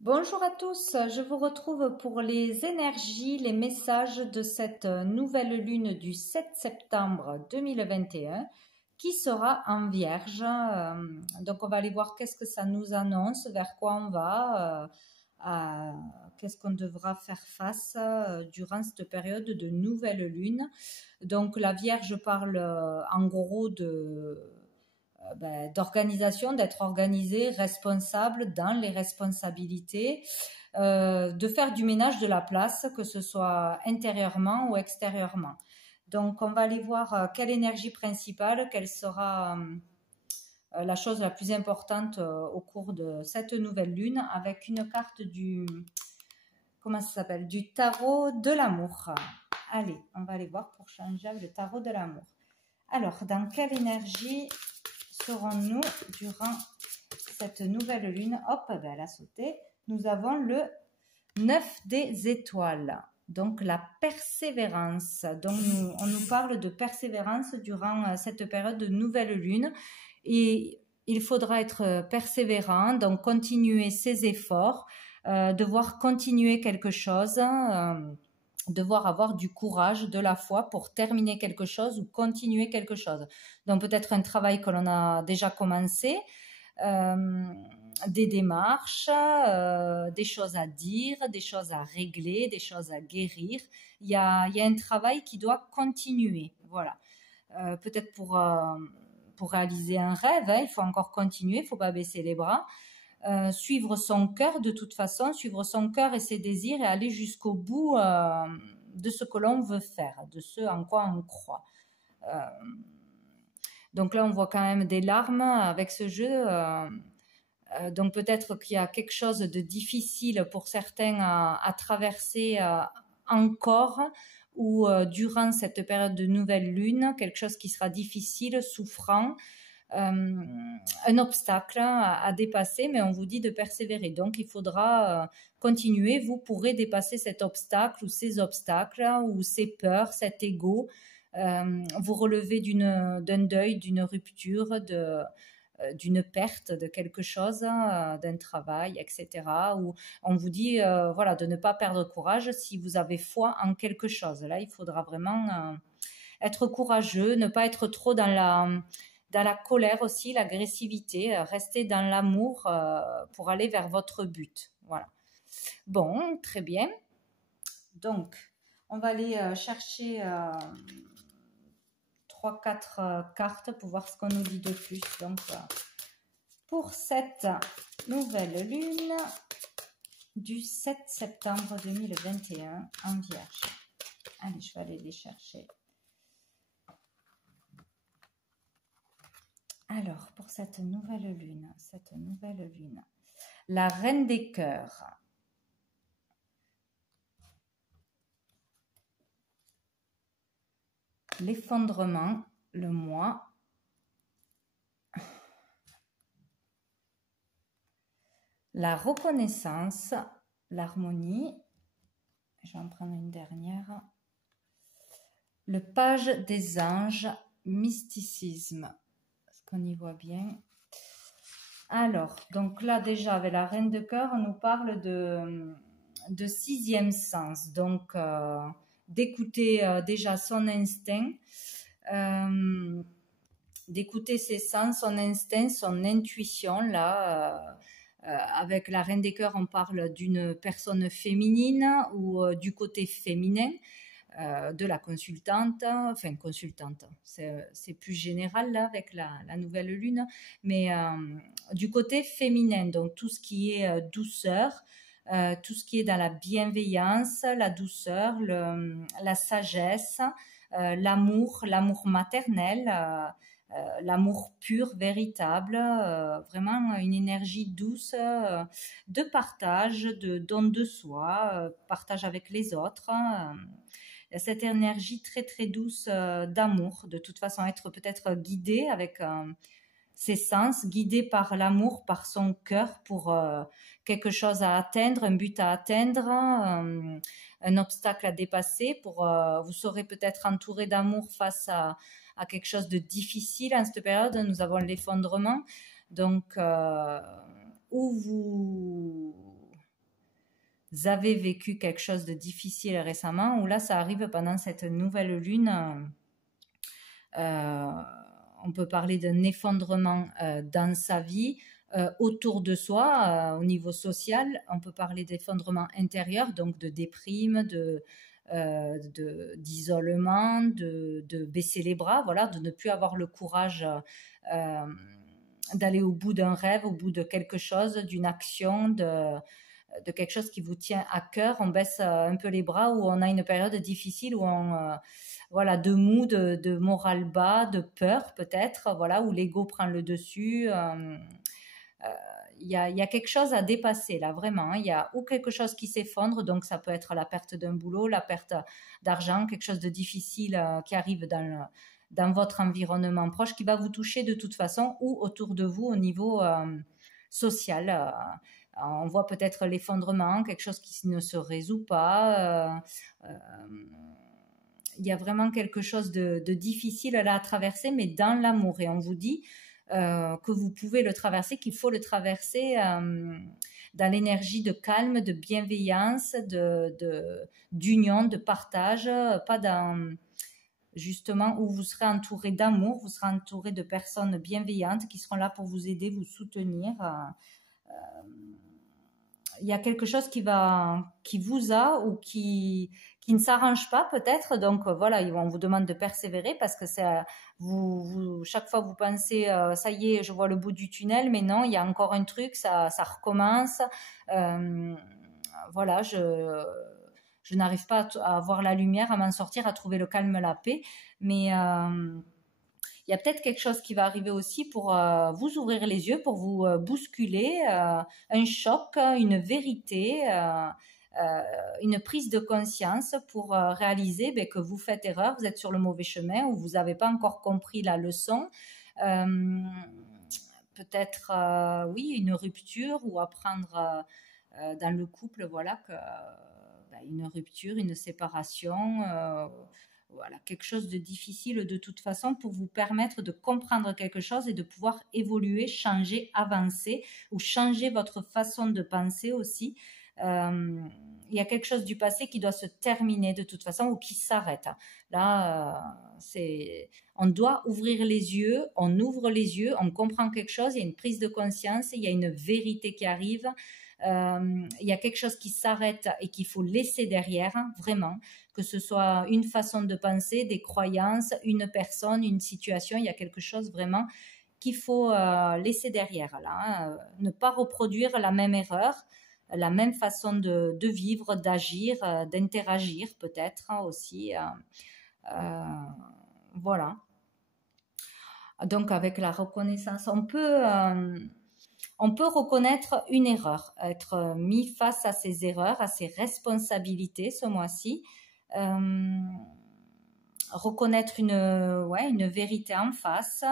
Bonjour à tous, je vous retrouve pour les énergies, les messages de cette nouvelle lune du 7 septembre 2021 qui sera en Vierge. Donc on va aller voir qu'est-ce que ça nous annonce, vers quoi on va, qu'est-ce qu'on devra faire face durant cette période de nouvelle lune. Donc la Vierge parle en gros d'organisation, d'être organisé, responsable dans les responsabilités, de faire du ménage de la place, que ce soit intérieurement ou extérieurement. Donc, on va aller voir quelle énergie principale, quelle sera la chose la plus importante au cours de cette nouvelle lune, avec une carte comment ça s'appelle, du tarot de l'amour. Allez, on va aller voir pour changer le tarot de l'amour. Alors, dans quelle énergie serons-nous durant cette nouvelle lune? Hop, elle a sauté. Nous avons le 9 des étoiles, donc la persévérance. Donc on nous parle de persévérance durant cette période de nouvelle lune et il faudra être persévérant, donc continuer ses efforts, devoir continuer quelque chose, devoir avoir du courage, de la foi pour terminer quelque chose ou continuer quelque chose. Donc peut-être un travail que l'on a déjà commencé, des démarches, des choses à dire, des choses à régler, des choses à guérir. Il y a un travail qui doit continuer. Voilà. Peut-être pour réaliser un rêve, il faut encore continuer, il ne faut pas baisser les bras. Suivre son cœur de toute façon, suivre son cœur et ses désirs et aller jusqu'au bout de ce que l'on veut faire, de ce en quoi on croit. Donc là, on voit quand même des larmes avec ce jeu. Donc peut-être qu'il y a quelque chose de difficile pour certains à traverser encore ou durant cette période de nouvelle lune, quelque chose qui sera difficile, souffrant. Un obstacle à dépasser, mais on vous dit de persévérer. Donc, il faudra continuer. Vous pourrez dépasser cet obstacle ou ces obstacles ou ces peurs, cet ego, vous relever d'un deuil, d'une rupture, d'une perte de quelque chose, d'un travail, etc. Où on vous dit voilà, de ne pas perdre courage si vous avez foi en quelque chose. Là, il faudra vraiment être courageux, ne pas être trop dans la colère aussi, l'agressivité, rester dans l'amour pour aller vers votre but. Voilà. Bon, très bien. Donc, on va aller chercher 3-4 cartes pour voir ce qu'on nous dit de plus. Donc, pour cette nouvelle lune du 7 septembre 2021 en Vierge. Allez, je vais aller les chercher. Alors, pour cette nouvelle lune, la reine des cœurs. L'effondrement, le moi. La reconnaissance, l'harmonie. Je vais en prendre une dernière. Le page des anges, mysticisme. Est-ce qu'on y voit bien? Alors, donc là déjà, avec la reine de cœur, on nous parle de sixième sens. Donc, d'écouter déjà son instinct, d'écouter ses sens, son instinct, son intuition. Là, avec la reine des cœurs, on parle d'une personne féminine ou du côté féminin. De la consultante, c'est plus général là avec la nouvelle lune, mais du côté féminin, donc tout ce qui est douceur, tout ce qui est dans la bienveillance, la douceur, la sagesse, l'amour maternel, l'amour pur, véritable, vraiment une énergie douce de partage, de don de soi, partage avec les autres. Cette énergie très très douce d'amour, de toute façon être peut-être guidé avec ses sens, guidé par l'amour, par son cœur pour quelque chose à atteindre, un but à atteindre, un obstacle à dépasser. Vous serez peut-être entouré d'amour face à quelque chose de difficile en cette période. Nous avons l'effondrement, donc où avez vécu quelque chose de difficile récemment, ou là ça arrive pendant cette nouvelle lune, on peut parler d'un effondrement dans sa vie, autour de soi, au niveau social, on peut parler d'effondrement intérieur, donc de déprime, d'isolement, de baisser les bras, voilà, de ne plus avoir le courage d'aller au bout d'un rêve, au bout de quelque chose, d'une action, de quelque chose qui vous tient à cœur. On baisse un peu les bras, ou on a une période difficile où voilà, de mou, de morale bas, de peur peut-être, voilà, où l'ego prend le dessus. Il y a quelque chose à dépasser là, vraiment. Il y a ou quelque chose qui s'effondre, donc ça peut être la perte d'un boulot, la perte d'argent, quelque chose de difficile qui arrive dans votre environnement proche, qui va vous toucher de toute façon, ou autour de vous au niveau social. On voit peut-être l'effondrement, quelque chose qui ne se résout pas. Il y a vraiment quelque chose de difficile là à traverser, mais dans l'amour. Et on vous dit que vous pouvez le traverser, qu'il faut le traverser dans l'énergie de calme, de bienveillance, d'union, de partage, pas dans justement où vous serez entouré d'amour, vous serez entouré de personnes bienveillantes qui seront là pour vous aider, vous soutenir. Il y a quelque chose qui vous a, ou qui ne s'arrange pas peut-être, donc voilà, on vous demande de persévérer, parce que chaque fois vous pensez ça y est, je vois le bout du tunnel, mais non, il y a encore un truc, ça recommence. Voilà, je n'arrive pas à voir la lumière, à m'en sortir, à trouver le calme, la paix, mais il y a peut-être quelque chose qui va arriver aussi pour vous ouvrir les yeux, pour vous bousculer, un choc, une vérité, une prise de conscience pour réaliser que vous faites erreur, vous êtes sur le mauvais chemin, ou vous n'avez pas encore compris la leçon. Peut-être, oui, une rupture, ou apprendre dans le couple, voilà, une rupture, une séparation, voilà, quelque chose de difficile de toute façon, pour vous permettre de comprendre quelque chose et de pouvoir évoluer, changer, avancer, ou changer votre façon de penser aussi. Il y a quelque chose du passé qui doit se terminer de toute façon, ou qui s'arrête. Là, on doit ouvrir les yeux, on ouvre les yeux, on comprend quelque chose, il y a une prise de conscience, il y a une vérité qui arrive. Il y a quelque chose qui s'arrête et qu'il faut laisser derrière, vraiment, que ce soit une façon de penser, des croyances, une personne, une situation, il y a quelque chose vraiment qu'il faut laisser derrière là, ne pas reproduire la même erreur, la même façon de vivre, d'agir, d'interagir peut-être aussi. Voilà. Donc avec la reconnaissance, on peut reconnaître une erreur, être mis face à ses erreurs, à ses responsabilités ce mois-ci, reconnaître une vérité en face,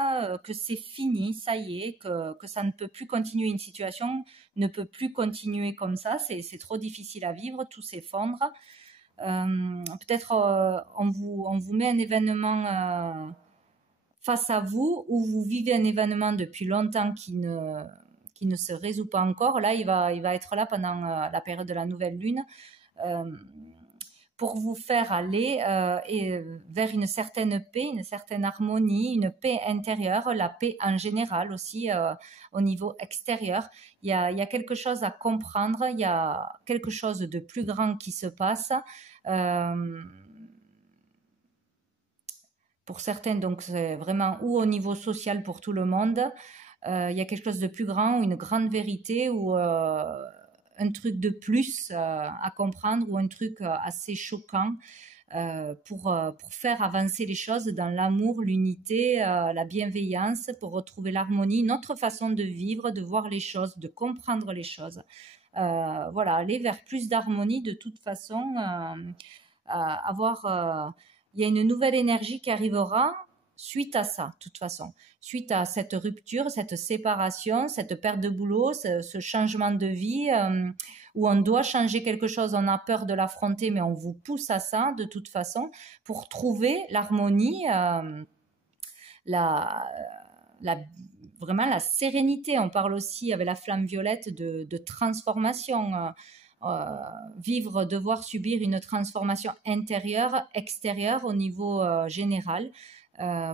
que c'est fini, ça y est, que ça ne peut plus continuer, une situation ne peut plus continuer comme ça, c'est trop difficile à vivre, tout s'effondre. Peut-être on vous met un événement face à vous, où vous vivez un événement depuis longtemps qui ne se résout pas encore. Là, il va être là pendant la période de la nouvelle lune, pour vous faire aller vers une certaine paix, une certaine harmonie, une paix intérieure, la paix en général aussi au niveau extérieur. Il y a quelque chose à comprendre, il y a quelque chose de plus grand qui se passe. Pour certains, donc c'est vraiment, ou au niveau social pour tout le monde, il y a quelque chose de plus grand, ou une grande vérité, ou un truc de plus à comprendre, ou un truc assez choquant pour faire avancer les choses dans l'amour, l'unité, la bienveillance, pour retrouver l'harmonie, une autre façon de vivre, de voir les choses, de comprendre les choses. Voilà, aller vers plus d'harmonie de toute façon, il y a une nouvelle énergie qui arrivera suite à ça, de toute façon. Suite à cette rupture, cette séparation, cette perte de boulot, ce changement de vie, où on doit changer quelque chose, on a peur de l'affronter, mais on vous pousse à ça, de toute façon, pour trouver l'harmonie, vraiment la sérénité. On parle aussi, avec la flamme violette, de transformation. devoir subir une transformation intérieure, extérieure au niveau général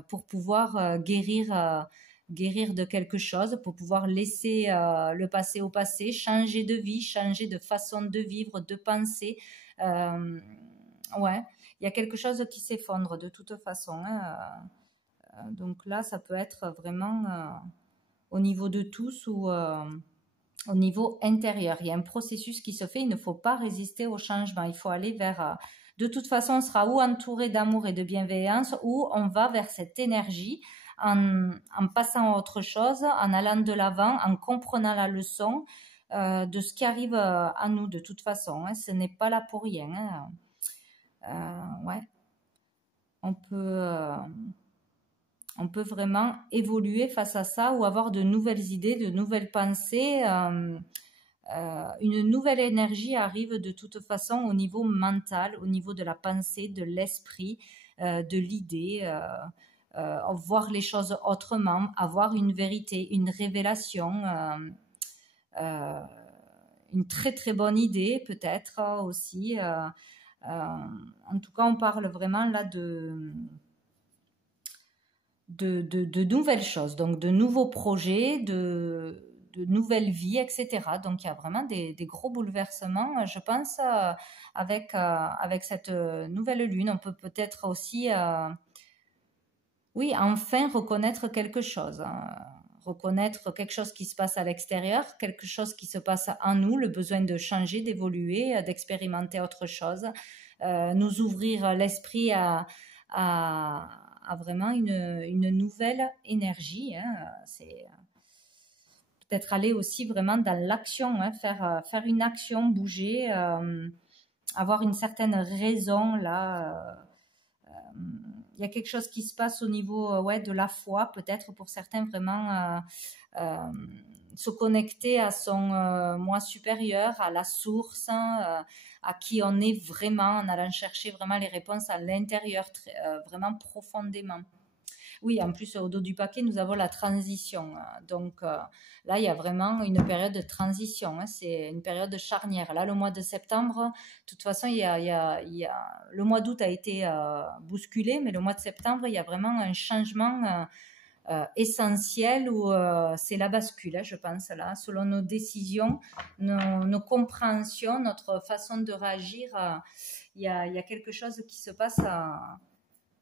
pour pouvoir guérir de quelque chose, pour pouvoir laisser le passé au passé, changer de vie, changer de façon de vivre, de penser. Ouais, il y a quelque chose qui s'effondre de toute façon. Hein. Donc là, ça peut être vraiment au niveau de tous ou au niveau intérieur. Il y a un processus qui se fait, il ne faut pas résister au changement. Il faut aller vers... de toute façon, on sera ou entouré d'amour et de bienveillance ou on va vers cette énergie en passant à autre chose, en allant de l'avant, en comprenant la leçon de ce qui arrive à nous de toute façon. Hein. Ce n'est pas là pour rien. Hein. Ouais. On peut vraiment évoluer face à ça ou avoir de nouvelles idées, de nouvelles pensées. Une nouvelle énergie arrive de toute façon au niveau mental, au niveau de la pensée, de l'esprit, de l'idée, voir les choses autrement, avoir une vérité, une révélation, une très très bonne idée peut-être aussi. En tout cas, on parle vraiment là de nouvelles choses, donc de nouveaux projets, de nouvelles vies, etc. Donc il y a vraiment des gros bouleversements, je pense, avec cette nouvelle lune. On peut peut-être aussi, oui, enfin reconnaître quelque chose. Reconnaître quelque chose qui se passe à l'extérieur, quelque chose qui se passe en nous, le besoin de changer, d'évoluer, d'expérimenter autre chose, nous ouvrir l'esprit à vraiment une nouvelle énergie. Hein. C'est peut-être aller aussi vraiment dans l'action, hein, faire une action, bouger, avoir une certaine raison là. Il y a quelque chose qui se passe au niveau de la foi, peut-être pour certains vraiment se connecter à son moi supérieur, à la source, hein, à qui on est vraiment, en allant chercher vraiment les réponses à l'intérieur, vraiment profondément. Oui, en plus, au dos du paquet, nous avons la transition. Donc là, il y a vraiment une période de transition. Hein, c'est une période charnière. Là, le mois de septembre, de toute façon, le mois d'août a été bousculé, mais le mois de septembre, il y a vraiment un changement essentiel où c'est la bascule, hein, je pense, là, selon nos décisions, nos compréhensions, notre façon de réagir. Il y a quelque chose qui se passe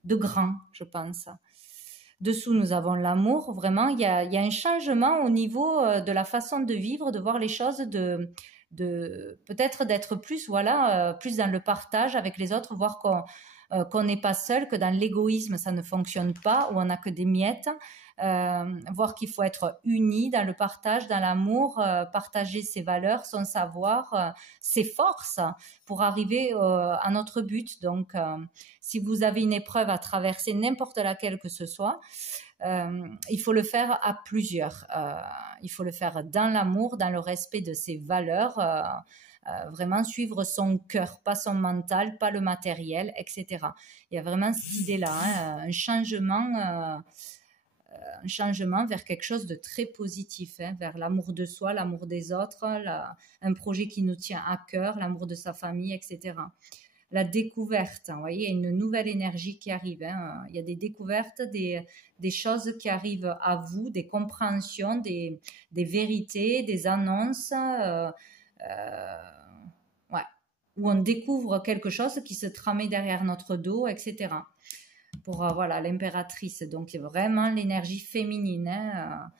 de grand, je pense. Dessous, nous avons l'amour. Vraiment, il y a un changement au niveau de la façon de vivre, de voir les choses, de peut-être d'être plus, plus dans le partage avec les autres, voir qu'on n'est pas seul, que dans l'égoïsme, ça ne fonctionne pas, où on n'a que des miettes. Voir qu'il faut être unis dans le partage, dans l'amour, partager ses valeurs, son savoir, ses forces pour arriver à notre but. Donc, si vous avez une épreuve à traverser, n'importe laquelle que ce soit, il faut le faire à plusieurs. Il faut le faire dans l'amour, dans le respect de ses valeurs, vraiment suivre son cœur, pas son mental, pas le matériel, etc. Il y a vraiment cette idée-là, hein, un changement vers quelque chose de très positif, hein, vers l'amour de soi, l'amour des autres, un projet qui nous tient à cœur, l'amour de sa famille, etc. La découverte, vous voyez, il y a une nouvelle énergie qui arrive. Hein. Il y a des découvertes, des choses qui arrivent à vous, des compréhensions, des vérités, des annonces, ouais, où on découvre quelque chose qui se tramait derrière notre dos, etc. Pour l'impératrice, donc vraiment l'énergie féminine, hein,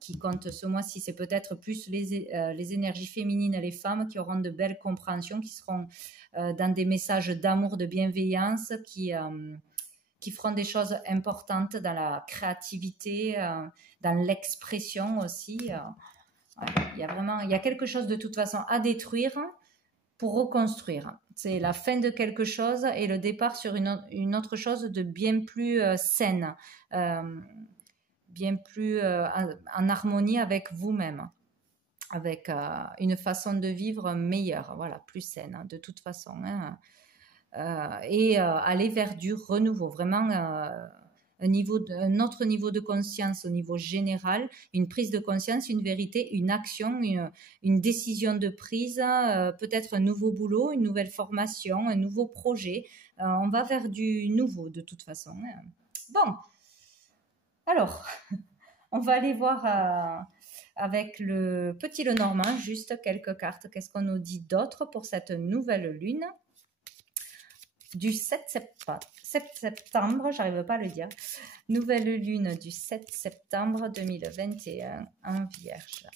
qui compte ce mois-ci. C'est peut-être plus les énergies féminines, les femmes qui auront de belles compréhensions, qui seront dans des messages d'amour, de bienveillance, qui feront des choses importantes dans la créativité, dans l'expression aussi. Il y a quelque chose de toute façon à détruire pour reconstruire. C'est la fin de quelque chose et le départ sur une autre chose de bien plus saine, bien plus en harmonie avec vous-même, avec une façon de vivre meilleure, plus saine, hein, de toute façon. Hein. Et aller vers du renouveau, vraiment un autre niveau de conscience au niveau général, une prise de conscience, une vérité, une action, une décision de prise, peut-être un nouveau boulot, une nouvelle formation, un nouveau projet. On va vers du nouveau de toute façon. Bon, alors, on va aller voir avec le petit Lenormand, juste quelques cartes. Qu'est-ce qu'on nous dit d'autre pour cette nouvelle lune du 7 septembre, j'arrive pas à le dire. Nouvelle lune du 7 septembre 2021 en Vierge.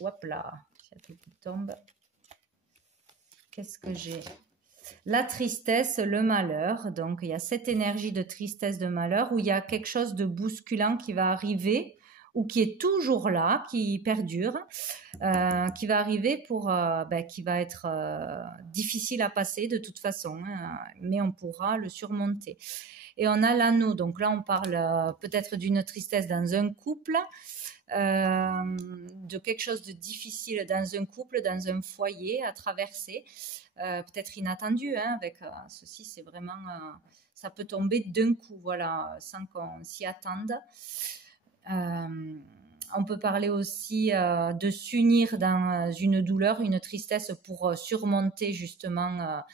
Hop là, il y a tout qui tombe. Qu'est-ce que j'ai? La tristesse, le malheur. Donc, il y a cette énergie de tristesse, de malheur, où il y a quelque chose de bousculant qui va arriver, ou qui est toujours là, qui perdure, qui va arriver qui va être difficile à passer de toute façon, hein, mais on pourra le surmonter. Et on a l'anneau, donc là on parle peut-être d'une tristesse dans un couple, de quelque chose de difficile dans un couple, dans un foyer à traverser, peut-être inattendu, hein, avec ceci c'est vraiment, ça peut tomber d'un coup, voilà, sans qu'on s'y attende. On peut parler aussi de s'unir dans une douleur, une tristesse pour surmonter justement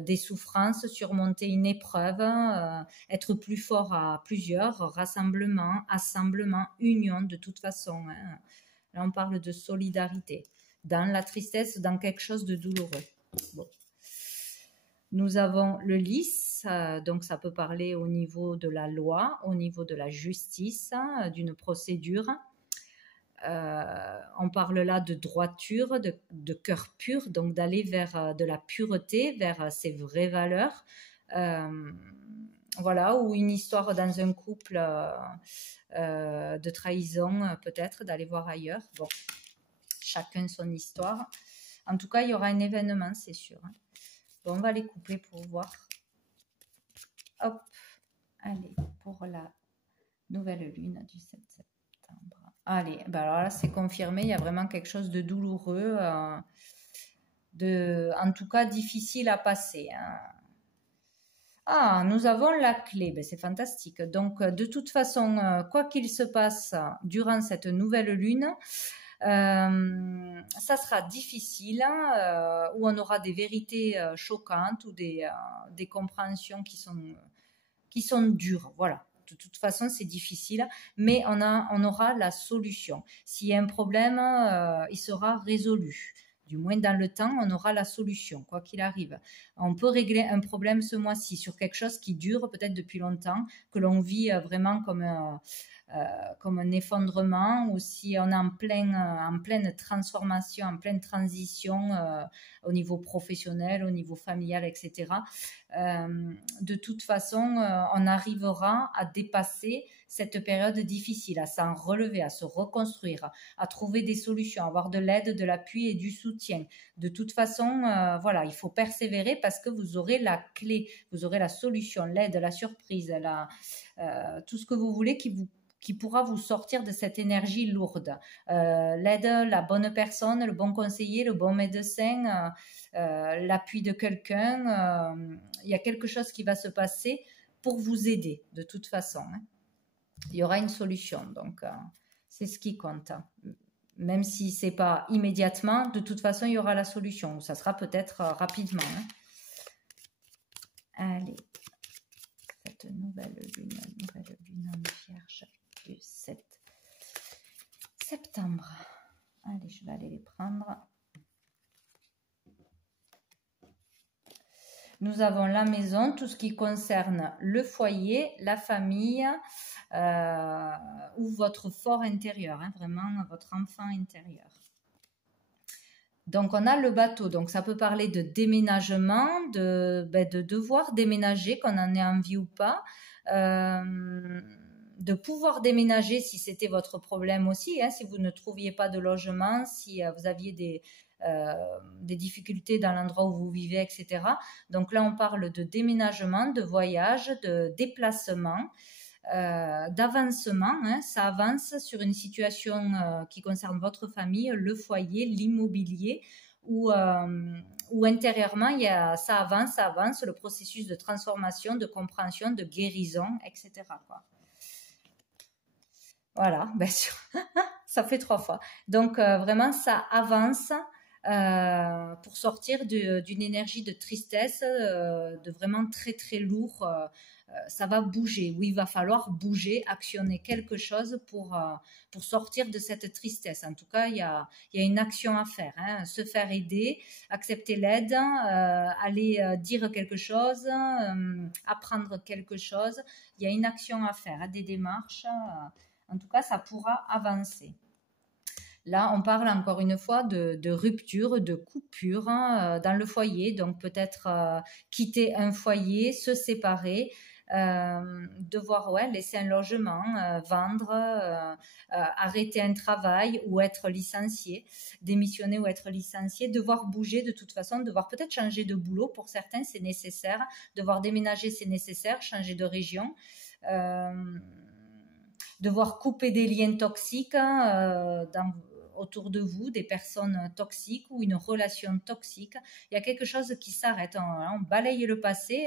des souffrances, surmonter une épreuve, être plus fort à plusieurs, rassemblement, assemblement, union de toute façon. Hein. Là, on parle de solidarité dans la tristesse, dans quelque chose de douloureux. Bon. Nous avons le lys, donc ça peut parler au niveau de la loi, au niveau de la justice, d'une procédure. On parle là de droiture, de cœur pur, donc d'aller vers de la pureté, vers ses vraies valeurs. Voilà, ou une histoire dans un couple de trahison, peut-être, d'aller voir ailleurs. Bon, chacun son histoire. En tout cas, il y aura un événement, c'est sûr. Bon, on va les couper pour voir. Hop, allez, pour la nouvelle lune du 7 septembre. Allez, ben alors là, c'est confirmé, il y a vraiment quelque chose de douloureux, en tout cas difficile à passer. Hein. Ah, nous avons la clé, ben, c'est fantastique. Donc, de toute façon, quoi qu'il se passe durant cette nouvelle lune, ça sera difficile, où on aura des vérités choquantes ou des compréhensions qui sont dures. Voilà. De toute façon, c'est difficile, mais on aura la solution. S'il y a un problème, il sera résolu. Du moins, dans le temps, on aura la solution, quoi qu'il arrive. On peut régler un problème ce mois-ci sur quelque chose qui dure peut-être depuis longtemps, que l'on vit vraiment comme un effondrement, ou si on est en pleine transformation, en pleine transition au niveau professionnel, au niveau familial, etc. De toute façon, on arrivera à dépasser cette période difficile, à s'en relever, à se reconstruire, à trouver des solutions, à avoir de l'aide, de l'appui et du soutien. De toute façon, voilà, il faut persévérer parce que vous aurez la clé, vous aurez la solution, l'aide, la surprise, tout ce que vous voulez qui pourra vous sortir de cette énergie lourde. L'aide, la bonne personne, le bon conseiller, le bon médecin, l'appui de quelqu'un. Il y a quelque chose qui va se passer pour vous aider de toute façon. Hein. Il y aura une solution, donc c'est ce qui compte. Même si ce n'est pas immédiatement, de toute façon, il y aura la solution. Ça sera peut-être rapidement. Hein. Allez, cette nouvelle lune en Vierge du 7 septembre. Allez, je vais aller les prendre. Nous avons la maison, tout ce qui concerne le foyer, la famille ou votre fort intérieur, hein, vraiment votre enfant intérieur. Donc, on a le bateau. Donc, ça peut parler de déménagement, de devoir déménager, qu'on en ait envie ou pas. De pouvoir déménager si c'était votre problème aussi, hein, si vous ne trouviez pas de logement, si vous aviez des difficultés dans l'endroit où vous vivez, etc. Donc là, on parle de déménagement, de voyage, de déplacement, d'avancement. Hein, ça avance sur une situation qui concerne votre famille, le foyer, l'immobilier où intérieurement, ça avance, le processus de transformation, de compréhension, de guérison, etc., quoi. Voilà, bien sûr, ça fait 3 fois. Donc, vraiment, ça avance pour sortir d'une énergie de tristesse, de vraiment très, très lourd. Ça va bouger, où il va falloir bouger, actionner quelque chose pour sortir de cette tristesse. En tout cas, il y a une action à faire, hein. Se faire aider, accepter l'aide, aller dire quelque chose, apprendre quelque chose. Il y a une action à faire, hein, des démarches. En tout cas, ça pourra avancer. Là, on parle encore une fois de rupture, de coupure, hein, dans le foyer. Donc peut-être quitter un foyer, se séparer, devoir laisser un logement, vendre, arrêter un travail ou être licencié, démissionner ou être licencié, devoir bouger de toute façon, devoir peut-être changer de boulot. Pour certains, c'est nécessaire. Devoir déménager, c'est nécessaire. Changer de région. Devoir couper des liens toxiques, hein, autour de vous, des personnes toxiques ou une relation toxique. Il y a quelque chose qui s'arrête. On balaye le passé.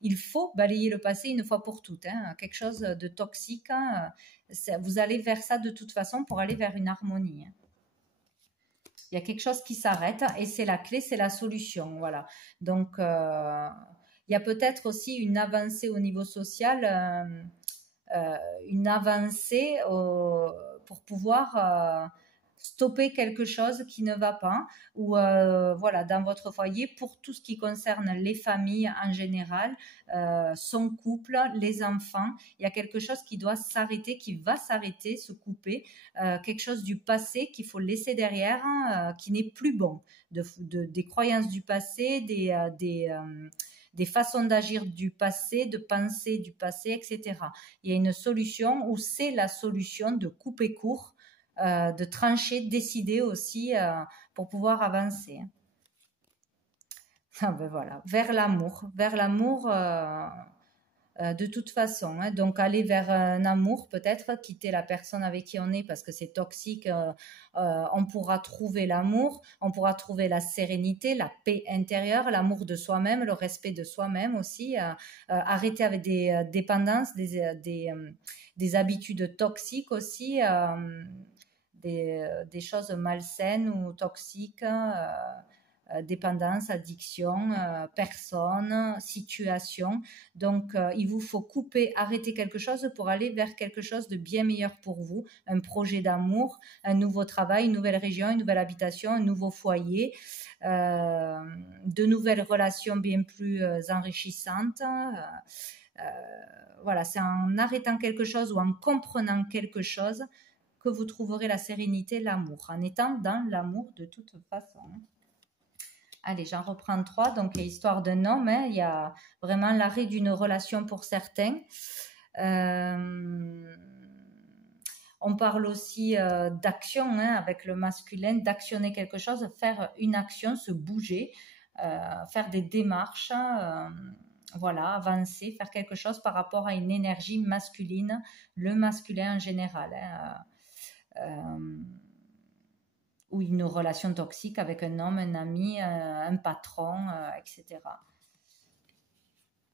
Il faut balayer le passé une fois pour toutes, hein. Quelque chose de toxique, hein, vous allez vers ça de toute façon pour aller vers une harmonie, hein. Il y a quelque chose qui s'arrête et c'est la clé, c'est la solution. Voilà. Donc, il y a peut-être aussi une avancée au niveau social, une avancée pour pouvoir stopper quelque chose qui ne va pas, ou voilà, dans votre foyer, pour tout ce qui concerne les familles en général, son couple, les enfants, il y a quelque chose qui doit s'arrêter, qui va s'arrêter, se couper, quelque chose du passé qu'il faut laisser derrière, hein, qui n'est plus bon, des croyances du passé, des façons d'agir du passé, de penser du passé, etc. Il y a une solution où c'est la solution de couper court, de trancher, décider aussi pour pouvoir avancer. Ah ben voilà, vers l'amour de toute façon, hein. Donc aller vers un amour, peut-être quitter la personne avec qui on est parce que c'est toxique. On pourra trouver l'amour, on pourra trouver la sérénité, la paix intérieure, l'amour de soi-même, le respect de soi-même aussi, arrêter avec des dépendances, des habitudes toxiques aussi, des choses malsaines ou toxiques, dépendance, addiction, personne, situation. Donc, il vous faut couper, arrêter quelque chose pour aller vers quelque chose de bien meilleur pour vous, un projet d'amour, un nouveau travail, une nouvelle région, une nouvelle habitation, un nouveau foyer, de nouvelles relations bien plus enrichissantes. Voilà, c'est en arrêtant quelque chose ou en comprenant quelque chose que vous trouverez la sérénité, l'amour, en étant dans l'amour de toute façon. Allez, j'en reprends 3. Donc, histoire d'un homme, hein, il y a vraiment l'arrêt d'une relation pour certains. On parle aussi d'action, hein, avec le masculin, d'actionner quelque chose, faire une action, se bouger, faire des démarches, voilà, avancer, faire quelque chose par rapport à une énergie masculine, le masculin en général, hein, ou une relation toxique avec un homme, un ami, un patron, etc.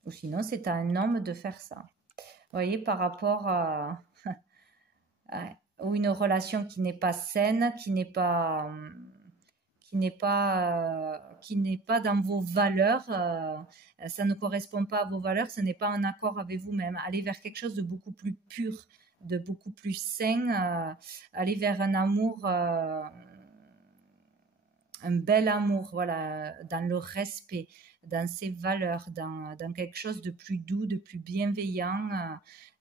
Ou sinon, c'est à un homme de faire ça. Vous voyez, par rapport à ou une relation qui n'est pas saine, qui n'est pas dans vos valeurs, ça ne correspond pas à vos valeurs, ce n'est pas en accord avec vous-même. Allez vers quelque chose de beaucoup plus pur, de beaucoup plus sain, aller vers un amour, un bel amour, voilà, dans le respect, dans ses valeurs, dans quelque chose de plus doux, de plus bienveillant.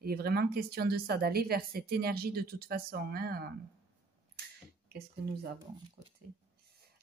Il est vraiment question de ça, d'aller vers cette énergie de toute façon, hein. Qu'est-ce que nous avons à côté ?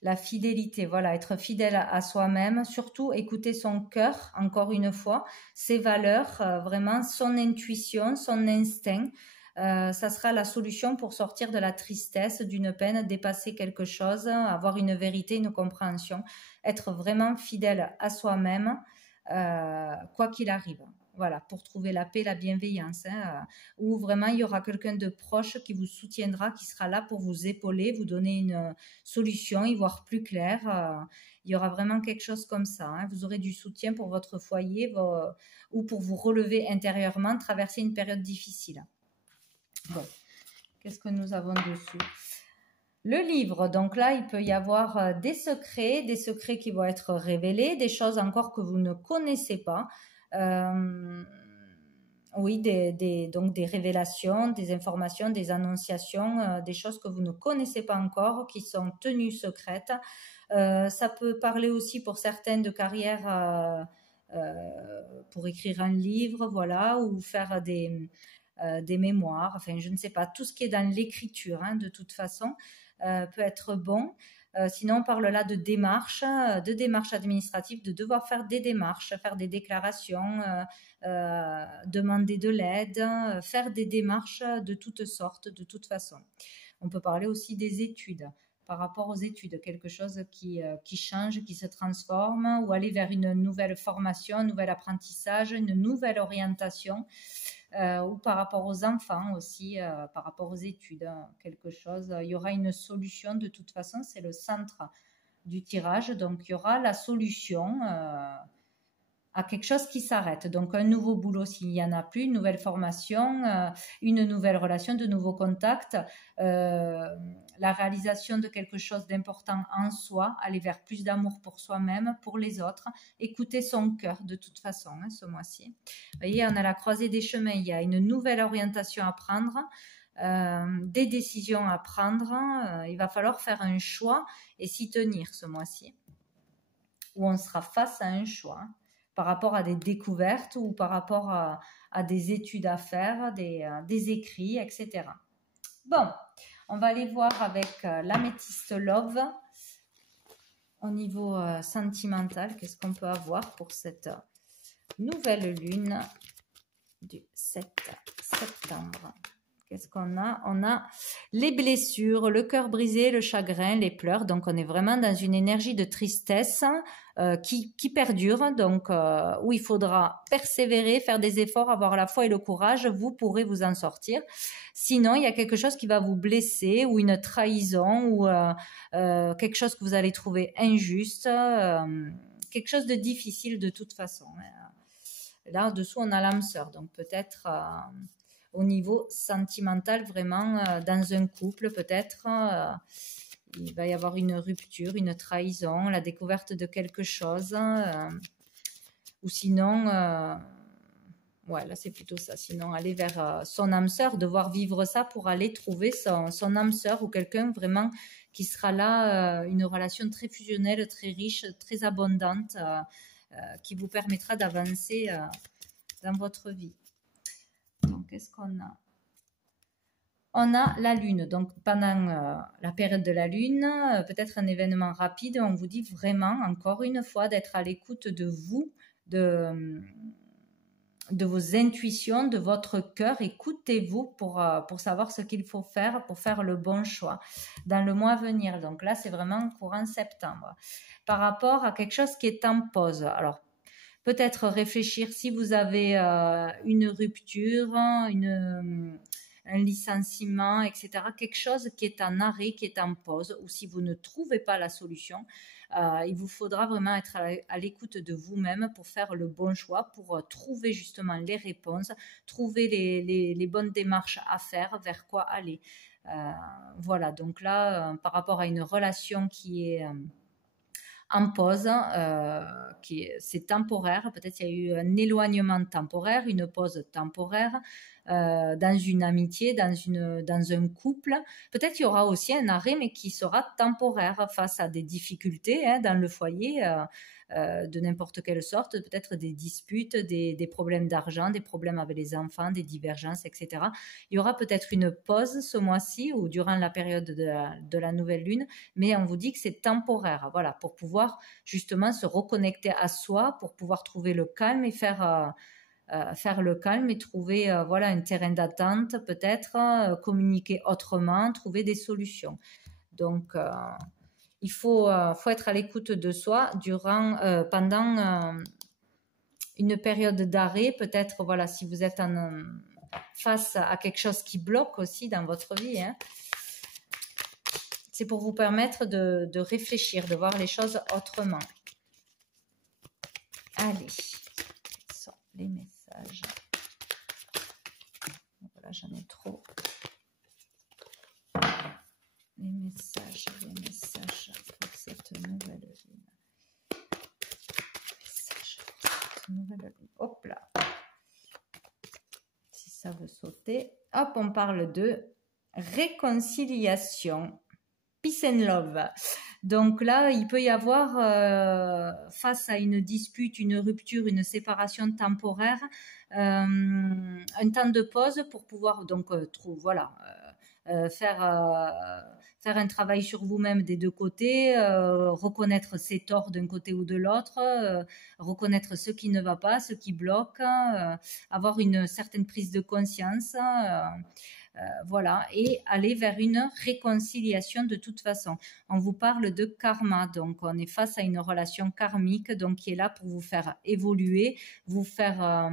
La fidélité, voilà, être fidèle à soi-même, surtout écouter son cœur, encore une fois, ses valeurs, vraiment son intuition, son instinct. Ça sera la solution pour sortir de la tristesse, d'une peine, dépasser quelque chose, avoir une vérité, une compréhension, être vraiment fidèle à soi-même, quoi qu'il arrive. voilà, pour trouver la paix, la bienveillance, hein, où vraiment il y aura quelqu'un de proche qui vous soutiendra, qui sera là pour vous épauler, vous donner une solution, y voir plus clair. Il y aura vraiment quelque chose comme ça, hein. Vous aurez du soutien pour votre foyer ou pour vous relever intérieurement, traverser une période difficile. Bon, qu'est-ce que nous avons dessus? Le livre, donc là, il peut y avoir des secrets qui vont être révélés, des choses encore que vous ne connaissez pas. Oui, donc des révélations, des informations, des annonciations, des choses que vous ne connaissez pas encore, qui sont tenues secrètes. Ça peut parler aussi pour certaines de carrières pour écrire un livre, voilà, ou faire des mémoires, enfin je ne sais pas, tout ce qui est dans l'écriture, hein, de toute façon, peut être bon. Sinon, on parle là de démarches administratives, de devoir faire des démarches, faire des déclarations, demander de l'aide, faire des démarches de toutes sortes, de toute façon. On peut parler aussi des études, par rapport aux études, quelque chose qui change, qui se transforme, ou aller vers une nouvelle formation, un nouvel apprentissage, une nouvelle orientation. Ou par rapport aux enfants aussi, par rapport aux études, quelque chose. Il y aura une solution de toute façon, c'est le centre du tirage, donc il y aura la solution à quelque chose qui s'arrête. Donc un nouveau boulot s'il n'y en a plus, une nouvelle formation, une nouvelle relation, de nouveaux contacts, la réalisation de quelque chose d'important en soi, aller vers plus d'amour pour soi-même, pour les autres, écouter son cœur de toute façon, hein, ce mois-ci. Vous voyez, on a la croisée des chemins, il y a une nouvelle orientation à prendre, des décisions à prendre, il va falloir faire un choix et s'y tenir ce mois-ci, où on sera face à un choix, hein, par rapport à des découvertes ou par rapport à des études à faire, des écrits, etc. Bon, on va aller voir avec l'améthyste Love au niveau sentimental, qu'est-ce qu'on peut avoir pour cette nouvelle lune du 7 septembre. Qu'est-ce qu'on a? On a les blessures, le cœur brisé, le chagrin, les pleurs. Donc, on est vraiment dans une énergie de tristesse qui perdure. Donc, où il faudra persévérer, faire des efforts, avoir la foi et le courage. Vous pourrez vous en sortir. Sinon, il y a quelque chose qui va vous blesser ou une trahison ou quelque chose que vous allez trouver injuste. Quelque chose de difficile de toute façon. Là, en dessous, on a l'âme sœur. Donc, peut-être... au niveau sentimental, vraiment, dans un couple, peut-être, il va y avoir une rupture, une trahison, la découverte de quelque chose, ou sinon, ouais, là c'est plutôt ça, sinon aller vers son âme sœur, devoir vivre ça pour aller trouver son âme sœur ou quelqu'un vraiment qui sera là, une relation très fusionnelle, très riche, très abondante, qui vous permettra d'avancer dans votre vie. Donc, qu'est-ce qu'on a? On a la lune. Donc, pendant la période de la lune, peut-être un événement rapide, on vous dit vraiment, encore une fois, d'être à l'écoute de vous, de vos intuitions, de votre cœur. Écoutez-vous pour savoir ce qu'il faut faire, pour faire le bon choix dans le mois à venir. Donc là, c'est vraiment courant septembre. Par rapport à quelque chose qui est en pause. Alors, peut-être réfléchir si vous avez une rupture, un licenciement, etc. Quelque chose qui est en arrêt, qui est en pause, ou si vous ne trouvez pas la solution, il vous faudra vraiment être à l'écoute de vous-même pour faire le bon choix, pour trouver justement les réponses, trouver les bonnes démarches à faire, vers quoi aller. Voilà, donc là, par rapport à une relation qui est... en pause, c'est temporaire, peut-être il y a eu un éloignement temporaire, une pause temporaire dans une amitié, dans un couple. Peut-être il y aura aussi un arrêt, mais qui sera temporaire face à des difficultés hein, dans le foyer de n'importe quelle sorte, peut-être des disputes, des problèmes d'argent, des problèmes avec les enfants, des divergences, etc. Il y aura peut-être une pause ce mois-ci ou durant la période de la nouvelle lune, mais on vous dit que c'est temporaire, voilà, pour pouvoir justement se reconnecter à soi, pour pouvoir trouver le calme et faire le calme et trouver voilà, un terrain d'attente peut-être, communiquer autrement, trouver des solutions. Donc, il faut être à l'écoute de soi pendant une période d'arrêt, peut-être, voilà, si vous êtes face à quelque chose qui bloque aussi dans votre vie, hein. C'est pour vous permettre de réfléchir, de voir les choses autrement. Allez, quels sont les messages? Voilà, j'en ai trop. Les messages pour cette nouvelle lune. Messages pour cette nouvelle lune. Hop là. Si ça veut sauter. Hop, on parle de réconciliation. Peace and love. Donc là, il peut y avoir, face à une dispute, une rupture, une séparation temporaire, un temps de pause pour pouvoir donc faire un travail sur vous-même des deux côtés, reconnaître ses torts d'un côté ou de l'autre, reconnaître ce qui ne va pas, ce qui bloque, avoir une certaine prise de conscience. Voilà, et aller vers une réconciliation de toute façon. On vous parle de karma, donc on est face à une relation karmique, donc qui est là pour vous faire évoluer, vous faire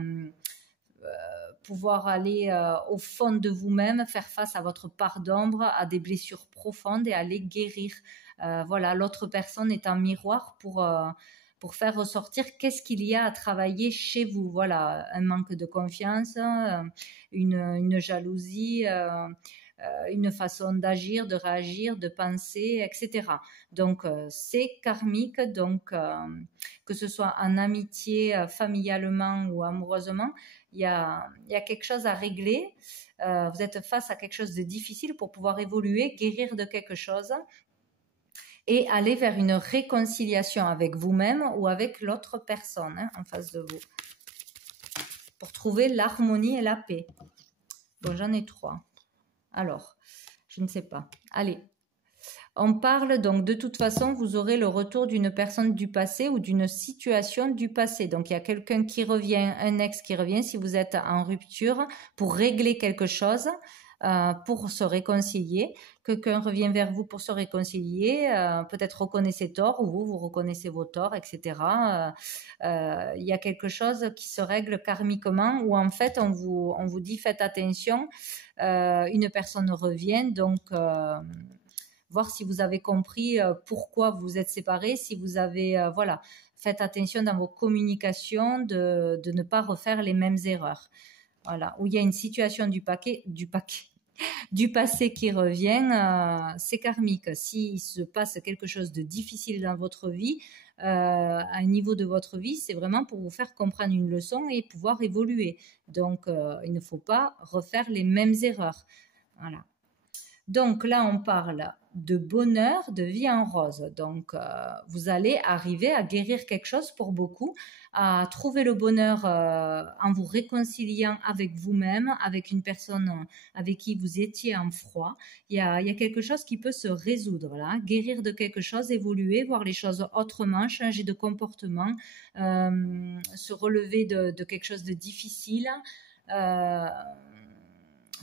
pouvoir aller au fond de vous-même, faire face à votre part d'ombre, à des blessures profondes et aller guérir. Voilà, l'autre personne est un miroir pour faire ressortir qu'est-ce qu'il y a à travailler chez vous. Voilà, un manque de confiance, une jalousie, une façon d'agir, de réagir, de penser, etc. Donc, c'est karmique, donc que ce soit en amitié, familialement ou amoureusement, il y a quelque chose à régler. Vous êtes face à quelque chose de difficile pour pouvoir évoluer, guérir de quelque chose et aller vers une réconciliation avec vous-même ou avec l'autre personne en face de vous pour trouver l'harmonie et la paix. Bon, j'en ai 3. Alors, je ne sais pas. Allez, on parle donc de toute façon, vous aurez le retour d'une personne du passé ou d'une situation du passé. Donc, il y a quelqu'un qui revient, un ex qui revient si vous êtes en rupture pour régler quelque chose, pour se réconcilier. Quelqu'un revient vers vous pour se réconcilier, peut-être reconnaît ses torts ou vous reconnaissez vos torts, etc. Il y a quelque chose qui se règle karmiquement où en fait on vous dit faites attention, une personne revient, donc voir si vous avez compris pourquoi vous êtes séparés, si vous avez, voilà, faites attention dans vos communications de ne pas refaire les mêmes erreurs. Voilà, où il y a une situation du passé qui revient, c'est karmique. S'il se passe quelque chose de difficile dans votre vie, à un niveau de votre vie, c'est vraiment pour vous faire comprendre une leçon et pouvoir évoluer. Donc, il ne faut pas refaire les mêmes erreurs. Voilà. Donc là, on parle de bonheur, de vie en rose. Donc, vous allez arriver à guérir quelque chose pour beaucoup, à trouver le bonheur en vous réconciliant avec vous-même, avec une personne avec qui vous étiez en froid. Il y a quelque chose qui peut se résoudre, là. Guérir de quelque chose, évoluer, voir les choses autrement, changer de comportement, se relever de quelque chose de difficile.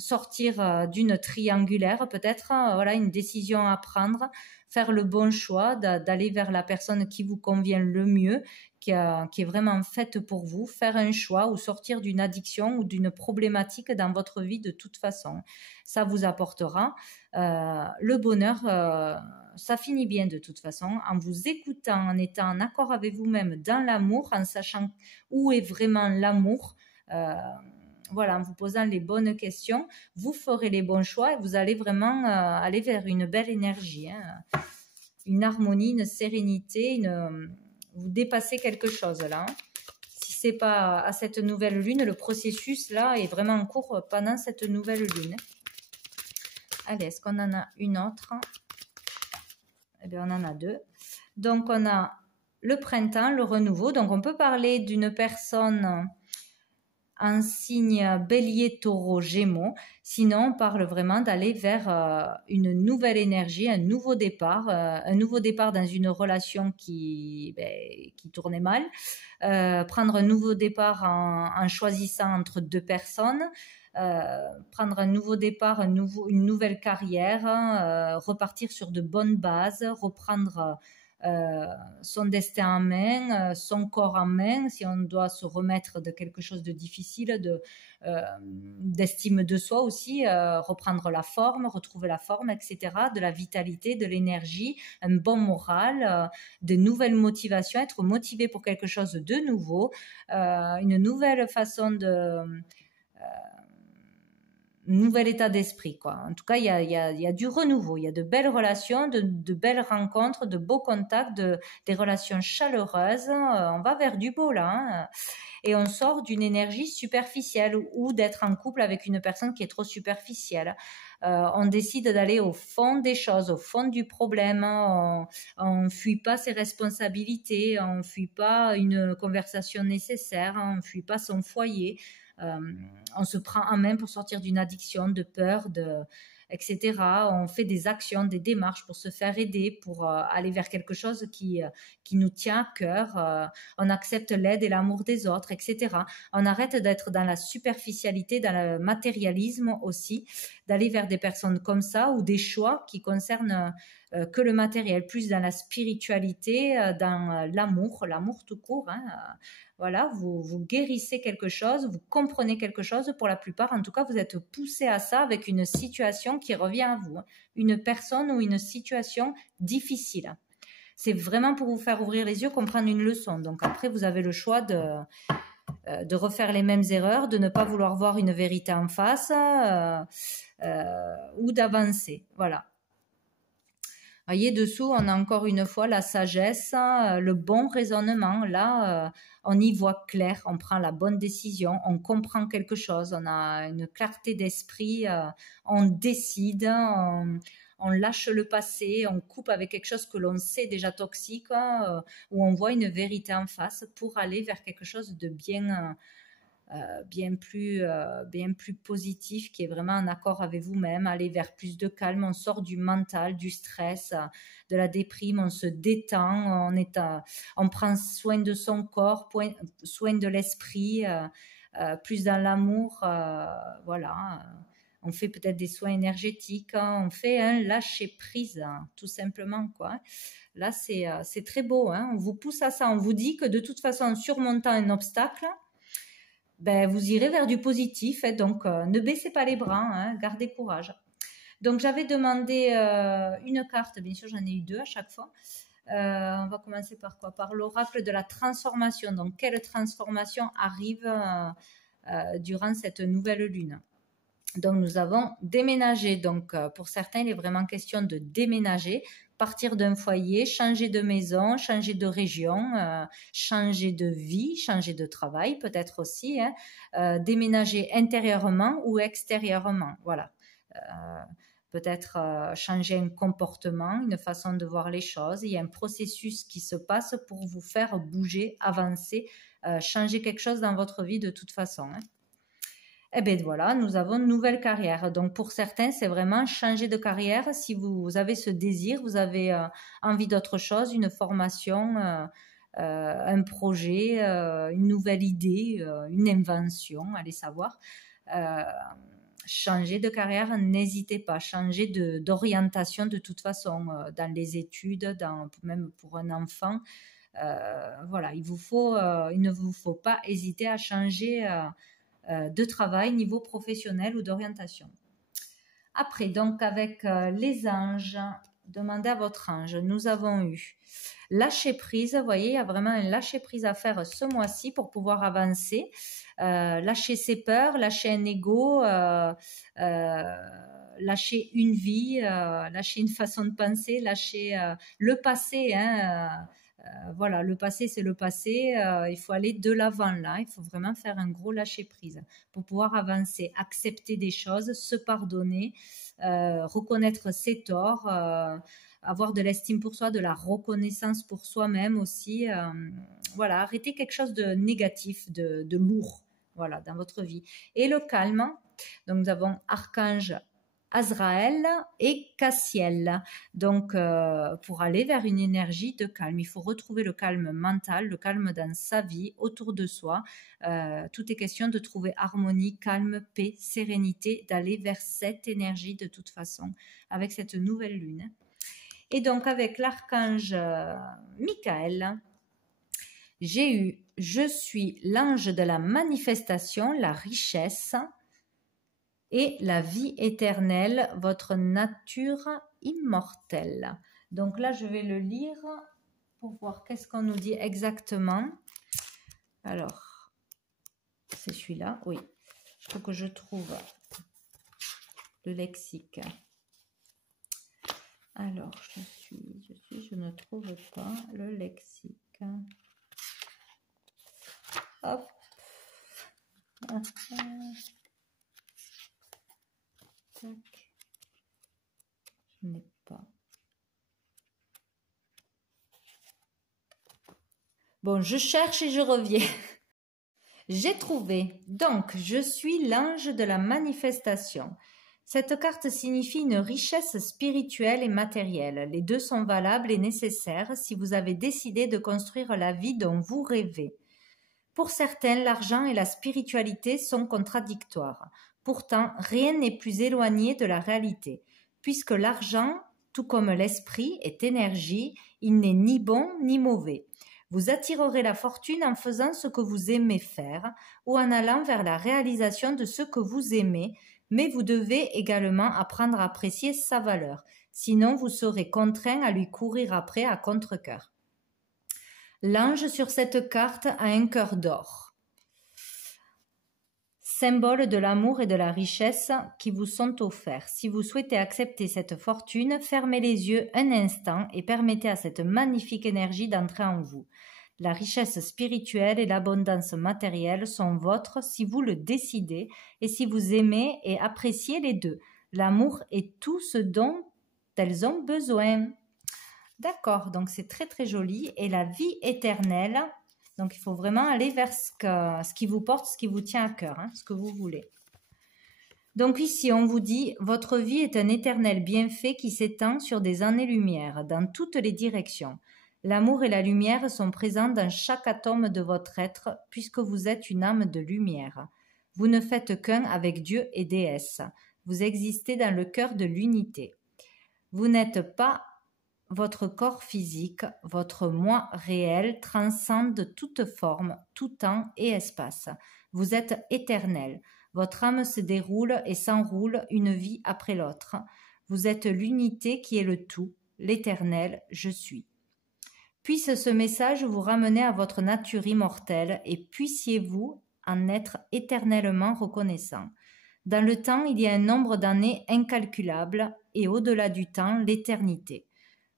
Sortir d'une triangulaire peut-être, voilà, une décision à prendre, faire le bon choix, d'aller vers la personne qui vous convient le mieux, qui est vraiment faite pour vous, faire un choix ou sortir d'une addiction ou d'une problématique dans votre vie de toute façon. Ça vous apportera le bonheur, ça finit bien de toute façon, en vous écoutant, en étant en accord avec vous-même dans l'amour, en sachant où est vraiment l'amour, voilà, en vous posant les bonnes questions, vous ferez les bons choix et vous allez vraiment aller vers une belle énergie, une harmonie, une sérénité, vous dépassez quelque chose là. Si c'est pas à cette nouvelle lune, le processus là est vraiment en cours pendant cette nouvelle lune. Allez, est-ce qu'on en a une autre? Eh bien, on en a 2. Donc, on a le printemps, le renouveau. Donc, on peut parler d'une personne en signe bélier, taureau, gémeaux. Sinon, on parle vraiment d'aller vers une nouvelle énergie, un nouveau départ dans une relation qui tournait mal, prendre un nouveau départ en choisissant entre deux personnes, prendre un nouveau départ, une nouvelle carrière, repartir sur de bonnes bases, reprendre son destin en main, son corps en main, si on doit se remettre de quelque chose de difficile, d'estime de soi aussi, reprendre la forme, retrouver la forme, etc., de la vitalité, de l'énergie, un bon moral, de nouvelles motivations, être motivé pour quelque chose de nouveau, une nouvelle façon nouvel état d'esprit, quoi. En tout cas, il y a du renouveau, il y a de belles relations, de belles rencontres, de beaux contacts, des relations chaleureuses. On va vers du beau là, hein. Et on sort d'une énergie superficielle ou d'être en couple avec une personne qui est trop superficielle. On décide d'aller au fond des choses, au fond du problème. On ne fuit pas ses responsabilités, on ne fuit pas une conversation nécessaire, on ne fuit pas son foyer. On se prend en main pour sortir d'une addiction, de peur, etc. On fait des actions, des démarches pour se faire aider, pour aller vers quelque chose qui nous tient à cœur. On accepte l'aide et l'amour des autres, etc. On arrête d'être dans la superficialité, dans le matérialisme aussi, d'aller vers des personnes comme ça ou des choix qui concernent que le matériel, plus dans la spiritualité, dans l'amour tout court, hein. Voilà, vous guérissez quelque chose, vous comprenez quelque chose. Pour la plupart, en tout cas, vous êtes poussé à ça avec une situation qui revient à vous, hein. Une personne ou une situation difficile. C'est vraiment pour vous faire ouvrir les yeux, comprendre une leçon. Donc après, vous avez le choix de refaire les mêmes erreurs, de ne pas vouloir voir une vérité en face ou d'avancer. Voilà. Voyez, dessous, on a encore une fois la sagesse, le bon raisonnement. Là, on y voit clair, on prend la bonne décision, on comprend quelque chose, on a une clarté d'esprit, on décide, on lâche le passé, on coupe avec quelque chose que l'on sait déjà toxique, où on voit une vérité en face pour aller vers quelque chose de bien plus positif, qui est vraiment en accord avec vous-même, aller vers plus de calme, on sort du mental, du stress, de la déprime, on se détend, on prend soin de son corps, soin de l'esprit, plus dans l'amour, voilà. On fait peut-être des soins énergétiques, hein, on fait un lâcher prise, hein, tout simplement, quoi. Là, c'est très beau, hein, on vous pousse à ça, on vous dit que de toute façon, en surmontant un obstacle, ben, vous irez vers du positif, hein, donc ne baissez pas les bras, hein, gardez courage. Donc j'avais demandé une carte, bien sûr j'en ai eu 2 à chaque fois. On va commencer par quoi? Par l'oracle de la transformation. Donc quelle transformation arrive durant cette nouvelle lune? Donc nous avons déménagé. Donc pour certains il est vraiment question de déménager, partir d'un foyer, changer de maison, changer de région, changer de vie, changer de travail peut-être aussi, hein, déménager intérieurement ou extérieurement, voilà. Peut-être changer un comportement, une façon de voir les choses. Il y a un processus qui se passe pour vous faire bouger, avancer, changer quelque chose dans votre vie de toute façon, hein. Eh bien voilà, nous avons une nouvelle carrière. Donc pour certains, c'est vraiment changer de carrière. Si vous avez ce désir, vous avez envie d'autre chose, une formation, un projet, une nouvelle idée, une invention, allez savoir. Changer de carrière, n'hésitez pas. Changer d'orientation de toute façon, dans les études, même pour un enfant. Voilà, il ne vous faut pas hésiter à changer de travail, niveau professionnel ou d'orientation. Après, donc avec les anges, demandez à votre ange. Nous avons eu lâcher prise. Vous voyez, il y a vraiment un lâcher prise à faire ce mois-ci pour pouvoir avancer. Lâcher ses peurs, lâcher un ego, lâcher une vie, lâcher une façon de penser, lâcher le passé, hein, voilà, le passé, c'est le passé. Il faut aller de l'avant là. Il faut vraiment faire un gros lâcher prise pour pouvoir avancer, accepter des choses, se pardonner, reconnaître ses torts, avoir de l'estime pour soi, de la reconnaissance pour soi-même aussi. Voilà, arrêter quelque chose de négatif, de lourd, voilà, dans votre vie. Et le calme. Donc nous avons Archange Azraël et Cassiel. Donc, pour aller vers une énergie de calme, il faut retrouver le calme mental, le calme dans sa vie, autour de soi. Tout est question de trouver harmonie, calme, paix, sérénité, d'aller vers cette énergie de toute façon, avec cette nouvelle lune. Et donc avec l'archange Michael, j'ai eu « Je suis l'ange de la manifestation, la richesse et la vie éternelle, votre nature immortelle ». Donc là, je vais le lire pour voir qu'est-ce qu'on nous dit exactement. Alors, c'est celui-là, oui. Il faut que je trouve le lexique. Alors, je ne trouve pas le lexique. Hop. Tac. Je n'ai pas. Bon, je cherche et je reviens. J'ai trouvé. Donc, je suis l'ange de la manifestation. Cette carte signifie une richesse spirituelle et matérielle. Les deux sont valables et nécessaires si vous avez décidé de construire la vie dont vous rêvez. Pour certains, l'argent et la spiritualité sont contradictoires. Pourtant, rien n'est plus éloigné de la réalité. Puisque l'argent, tout comme l'esprit, est énergie, il n'est ni bon ni mauvais. Vous attirerez la fortune en faisant ce que vous aimez faire ou en allant vers la réalisation de ce que vous aimez, mais vous devez également apprendre à apprécier sa valeur. Sinon, vous serez contraint à lui courir après à contre-cœur. L'ange sur cette carte a un cœur d'or, symbole de l'amour et de la richesse qui vous sont offerts. Si vous souhaitez accepter cette fortune, fermez les yeux un instant et permettez à cette magnifique énergie d'entrer en vous. La richesse spirituelle et l'abondance matérielle sont vôtres si vous le décidez et si vous aimez et appréciez les deux. L'amour est tout ce dont elles ont besoin. D'accord, donc c'est très très joli. Et la vie éternelle, donc il faut vraiment aller vers ce qui vous porte, ce qui vous tient à cœur, ce que vous voulez. Donc ici, on vous dit, votre vie est un éternel bienfait qui s'étend sur des années-lumière, dans toutes les directions. L'amour et la lumière sont présents dans chaque atome de votre être, puisque vous êtes une âme de lumière. Vous ne faites qu'un avec Dieu et Déesse. Vous existez dans le cœur de l'unité. Vous n'êtes pas votre corps physique, votre moi réel transcende toute forme, tout temps et espace. Vous êtes éternel. Votre âme se déroule et s'enroule une vie après l'autre. Vous êtes l'unité qui est le tout, l'éternel je suis. Puisse ce message vous ramener à votre nature immortelle et puissiez-vous en être éternellement reconnaissant. Dans le temps, il y a un nombre d'années incalculable et au-delà du temps, l'éternité.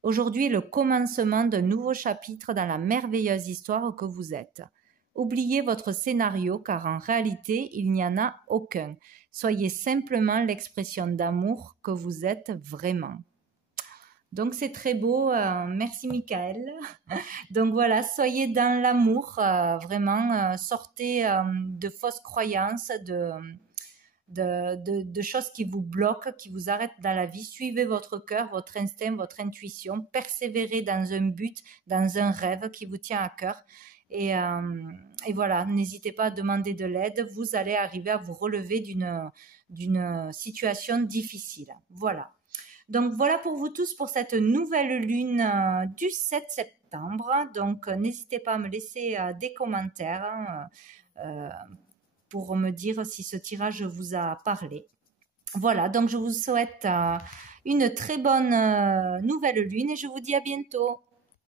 Aujourd'hui est le commencement d'un nouveau chapitre dans la merveilleuse histoire que vous êtes. Oubliez votre scénario car en réalité, il n'y en a aucun. Soyez simplement l'expression d'amour que vous êtes vraiment. Donc c'est très beau, merci Michael. Donc voilà, soyez dans l'amour, vraiment, sortez de fausses croyances, de choses qui vous bloquent, qui vous arrêtent dans la vie. Suivez votre cœur, votre instinct, votre intuition, persévérez dans un but, dans un rêve qui vous tient à cœur. Et voilà, n'hésitez pas à demander de l'aide, vous allez arriver à vous relever d'une situation difficile. Voilà. Donc voilà pour vous tous pour cette nouvelle lune du 7 septembre. Donc n'hésitez pas à me laisser des commentaires pour me dire si ce tirage vous a parlé. Voilà, donc je vous souhaite une très bonne nouvelle lune et je vous dis à bientôt.